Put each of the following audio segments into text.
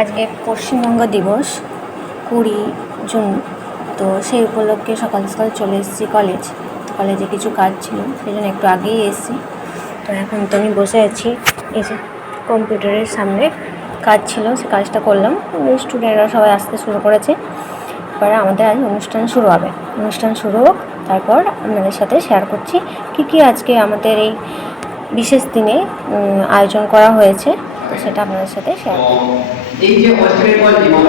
আজকে পশ্চিমবঙ্গ দিবস 20 জুন। তো সেই উপলক্ষে সকাল সকাল চলে এসেছি কলেজে কিছু কাজ ছিল, সেই জন্য একটু আগেই এসেছি। তো এখন তো আমি বসে আছি, এই যে কম্পিউটারের সামনে কাজ ছিল, সে কাজটা করলাম। স্টুডেন্টরা সবাই আসতে শুরু করেছে। এবারে আমাদের আজ অনুষ্ঠান শুরু হবে। অনুষ্ঠান শুরু হোক, তারপর আপনাদের সাথে শেয়ার করছি কী আজকে আমাদের এই বিশেষ দিনে আয়োজন করা হয়েছে, তো সেটা আপনাদের সাথে শেয়ার করব। এই যে ওয়েস্ট বেঙ্গল দিবস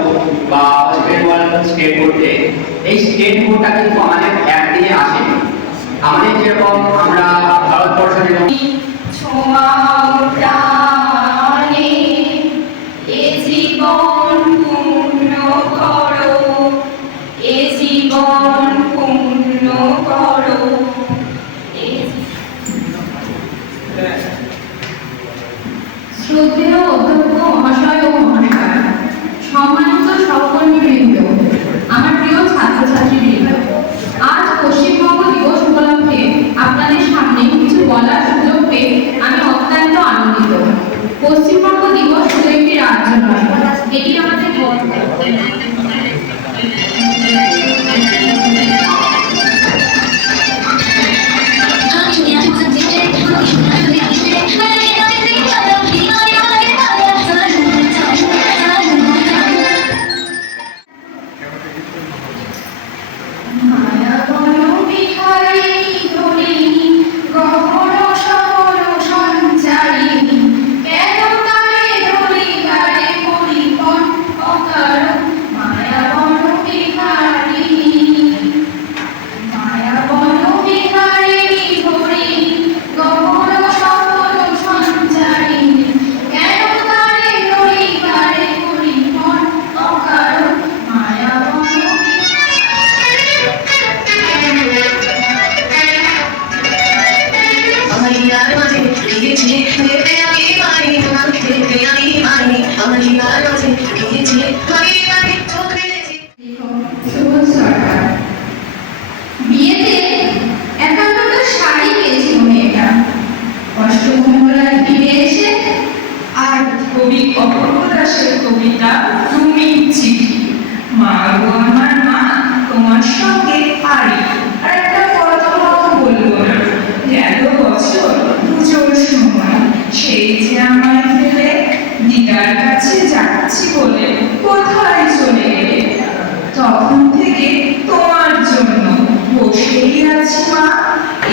বা ওয়েস্ট বেঙ্গল স্টেট বোর্ডে, এই স্টেট বোর্ডটা কিন্তু আমাদের একদিনে আসে। আমাদের যেরকম আমরা ভারতবর্ষ যেরকম শ্রদ্ধেয় অধ্যক্ষ মহাশয় ও মহাশয়, সম্মানিত সহকর্মীবৃন্দ, আমার প্রিয় ছাত্রছাত্রীবৃন্দ, আজ পশ্চিমবঙ্গ দিবস উপলক্ষে আপনাদের সামনে কিছু বলার সুযোগ পেয়ে আমি অত্যন্ত আনন্দিত। পশ্চিমবঙ্গ দিবস শুধু একটি রাজ্য নয়, এটি আমাদের বিয়েতে একান্নটা শাড়ি পেয়েছিল মেয়েটা। অষ্টমঙ্গলায় ফিরে এসে আর কবি অপূর্ব দাসের কবিতা রুমির চিঠি, মা গো আমার মা তোমার সঙ্গে পারি আর একটা কথা বলবো না, গেল বছর পুজোর সময় সেই যে আমায় ফেলে দিদার কাছে যাচ্ছি বলে কোথায় চলে গেলে, তখন থেকে তোমার জন্য বসেই আছি মা,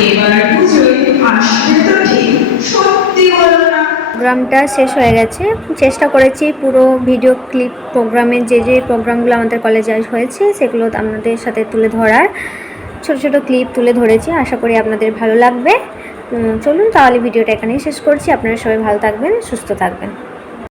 এবার পুজোয় আসবে তো ঠিক, সত্যি বলো না। প্রোগ্রামটা শেষ হয়ে গেছে। চেষ্টা করেছি পুরো ভিডিও ক্লিপ প্রোগ্রামে যে প্রোগ্রামগুলো আমাদের কলেজে হয়েছে সেগুলো আপনাদের সাথে তুলে ধরার ছোট ছোট ক্লিপ তুলে ধরেছি। আশা করি আপনাদের ভালো লাগবে। চলুন তাহলে ভিডিওটা এখানেই শেষ করছি। আপনারা সবাই ভালো থাকবেন, সুস্থ থাকবেন।